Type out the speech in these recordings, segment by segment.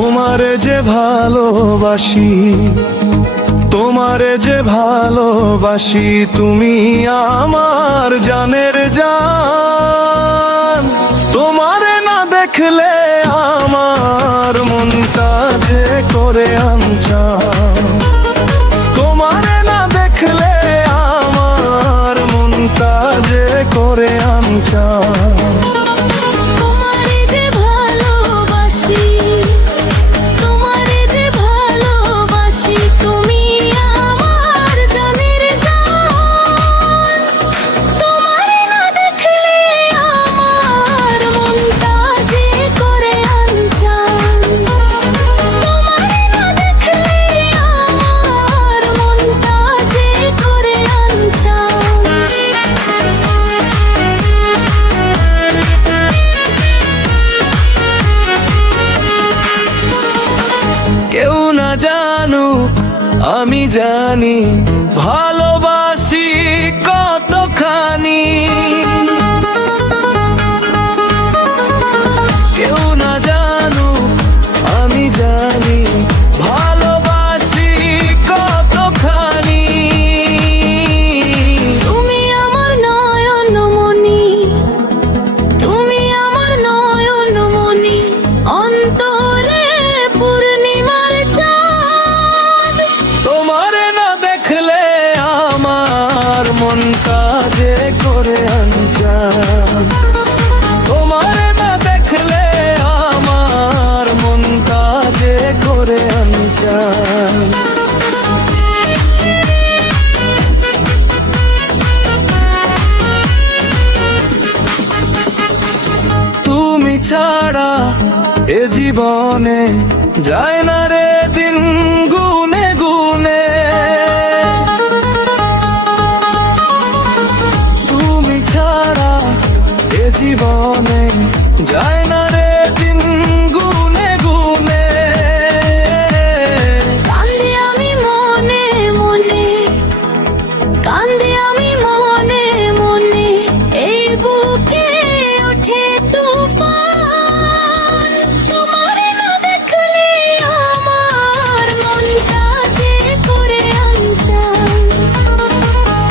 তোমারে যে ভালোবাসি, তোমারে যে ভালোবাসি, তুমি আমার জানের জান। তোমারে না দেখলে আমার মনটা যে করে আনচান, তোমারে না দেখলে আমার মনটা যে করে আনচান। কেউ না জানুক আমি জানি ভালোবাসি কতখানি। কেউ না জানুক আমি জানি ভালোবাসি কতখানি। তুমি আমার নয়নমণি, তুমি আমার নয়নমণি, অন্তরে পূর্ণিমার চাঁদ। তোমারে না দেখলে আমার মনটা যে করে আনচান, তোমারে না দেখলে আমার মনটা যে করে আনচান। তুমি ছাড়া এ জীবনে যায় না রে দিন গুনে গুনে। তুমি ছাড়া এ জীবনে যায় না রে দিন গুনে গুনে। কান্দি আমি মনে মনে, কান্দি আমি মনে মনে, এই বুকে ওঠে তুফান। তোমারে না দেখলে আমার মনটা যে করে আনচান,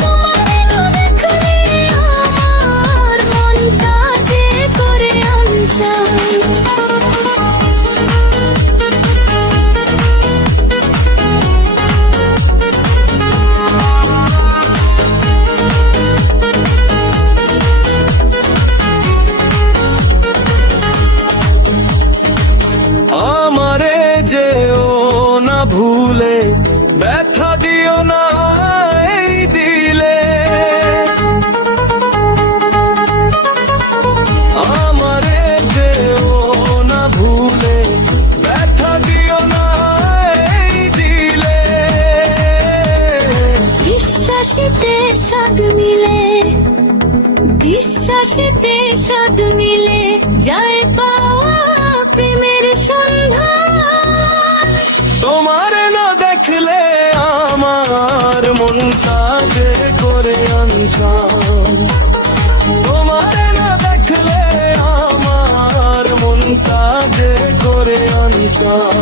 তোমারে না দেখলে আমার মনটা যে করে আনচান। আমারে যেও না ভুলে, ব্যথা দিও না এই দিলে। আমারে যেও না ভুলে, ব্যথা দিও না এই দিলে। বিশ্বাসেতে স্বাদ মিলে, বিশ্বাসেতে স্বাদ মিলে, যায় পাওয়া প্রেমের সন্ধান। তোমারে না দেখলে আমার মনটা যে করে আনচান, তোমারে না দেখলে আমার মনটা যে করে আনচান।